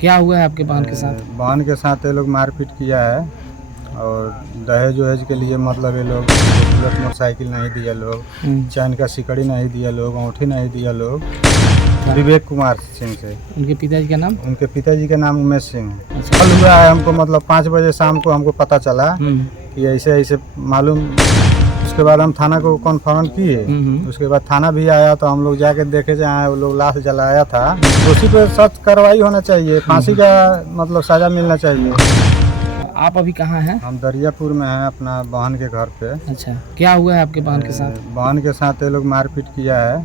क्या हुआ है आपके बहन के साथ? बहन के साथ ये लोग मारपीट किया है और दहेज वहेज के लिए मतलब ये लोग बुलेट मोटरसाइकिल नहीं दिया लोग, चैन का सिकड़ी नहीं दिया लोग, अंगूठी नहीं दिया लोग। विवेक कुमार सिंह से। उनके पिताजी का नाम? उनके पिताजी का नाम उमेश सिंह है। अच्छा। कल हुआ है हमको मतलब 5 बजे शाम को हमको पता चला कि ऐसे ऐसे मालूम। उसके बाद हम थाना को कन्फर्म किए। उसके बाद थाना भी आया तो हम लोग जाके देखे जहाँ वो लोग लाश जलाया था। दोषी पे सख्त कार्रवाई होना चाहिए, फांसी का मतलब सजा मिलना चाहिए। आप अभी कहाँ हैं? हम दरियापुर में हैं अपना बहन के घर पे। अच्छा, क्या हुआ है आपके बहन के साथ? बहन के साथ ये लोग मारपीट किया है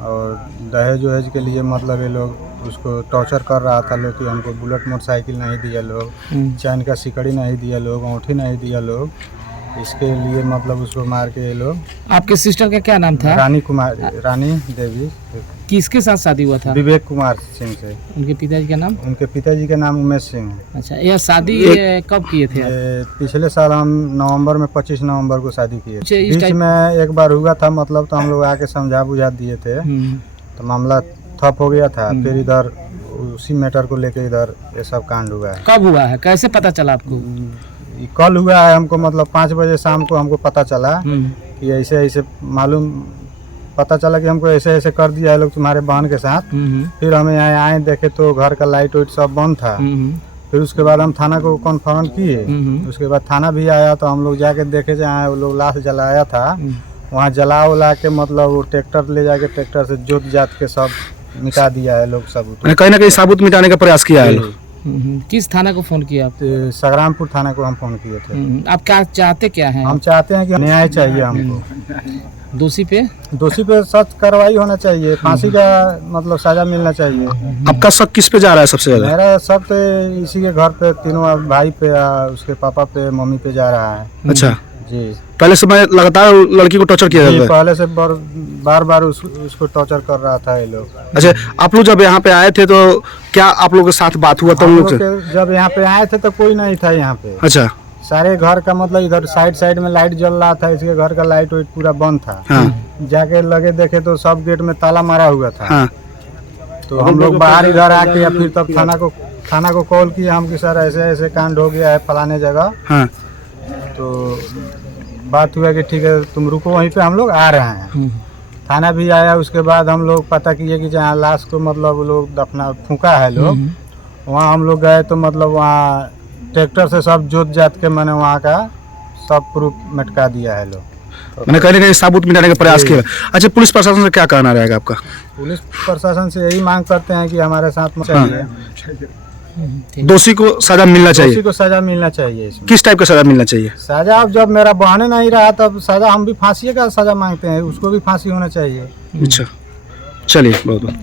और दहेज वहेज के लिए मतलब ये लोग उसको टॉर्चर कर रहा था लोग कि हमको बुलेट मोटरसाइकिल नहीं दिया लोग, चैन का सिकड़ी नहीं दिया लोग, अंगूठी नहीं दिया लोग। इसके लिए मतलब उसको मार के ये लोग। आपके सिस्टर का क्या नाम था? रानी देवी। किसके साथ शादी हुआ था? विवेक कुमार सिंह से। उनके पिताजी का नाम? उनके पिताजी का नाम उमेश सिंह है। अच्छा, यह शादी कब किए थे? पिछले साल हम नवंबर में 25 नवंबर को शादी किए। बीच में एक बार हुआ था मतलब तो हम लोग आके समझा बुझा दिए थे तो मामला ठप हो गया था। फिर इधर उसी मैटर को लेके इधर ये सब कांड हुआ है। कब हुआ है, कैसे पता चला आपको? कल हुआ है हमको मतलब 5 बजे शाम को हमको पता चला कि ऐसे ऐसे मालूम पता चला कि हमको ऐसे ऐसे कर दिया है लोग तुम्हारे बहन के साथ। फिर हमें यहाँ आए देखे तो घर का लाइट वाइट सब बंद था। फिर उसके बाद हम थाना को कन्फर्म किए। उसके बाद थाना भी आया तो हम लोग जाके देखे जहाँ वो लोग लाश जलाया था वहाँ जला उला के मतलब वो ट्रैक्टर ले जाके ट्रैक्टर से जोत जात के सब मिटा दिया है लोग सबूत। कहीं ना कहीं सबूत मिटाने का प्रयास किया है। किस थाना को फोन किया आप? संग्रामपुर थाना को हम फोन किए थे। आप क्या चाहते क्या हैं? हम चाहते हैं कि न्याय चाहिए हमको। दोषी पे सख्त कार्रवाई होना चाहिए, फांसी का मतलब सजा मिलना चाहिए। आपका शक किस पे जा रहा है सबसे ज्यादा? मेरा शक तो इसी के घर पे तीनों भाई पे, उसके पापा पे, मम्मी पे जा रहा है। अच्छा जी। पहले से मैं लगातार लड़की को टॉर्चर किया जाता है? पहले से बार बार उसको टॉर्चर कर रहा था ये लोग। अच्छा, आप लोग जब यहाँ पे आए थे तो क्या आप लोगों के साथ बात हुआ था उन लोग से? जब यहाँ पे आए थे तो कोई नहीं था यहाँ पे। अच्छा। सारे घर का मतलब इधर साइड में लाइट जल रहा था, इसके घर का लाइट वाइट पूरा बंद था। जाके लगे देखे तो सब गेट में ताला मारा हुआ था। तो हम लोग बाहर इधर आके या फिर तब थाना को कॉल किया हम कि सर ऐसे ऐसे कांड हो गया है फलाने जगह। तो बात हुआ कि ठीक है तुम रुको वहीं पे, हम लोग आ रहे हैं। थाना भी आया। उसके बाद हम लोग पता किए कि जहाँ लाश को मतलब लोग दफना फूका है लोग, वहाँ हम लोग गए तो मतलब वहाँ ट्रैक्टर से सब जोत जात के मैंने वहाँ का सब प्रूफ मिटा दिया है लोग। मैंने कहीं ना कहीं सबूत मिटाने का प्रयास किया। अच्छा, पुलिस प्रशासन से क्या कहना रहेगा आपका? पुलिस प्रशासन से यही मांग करते हैं कि हमारे साथ चाहिए। दोषी को सजा मिलना चाहिए। दोषी को सजा मिलना चाहिए। किस टाइप का सजा मिलना चाहिए? सजा अब जब मेरा बहन नहीं रहा तब सजा हम भी फांसी का सजा मांगते हैं, उसको भी फांसी होना चाहिए। अच्छा, चलिए बहुत बहुत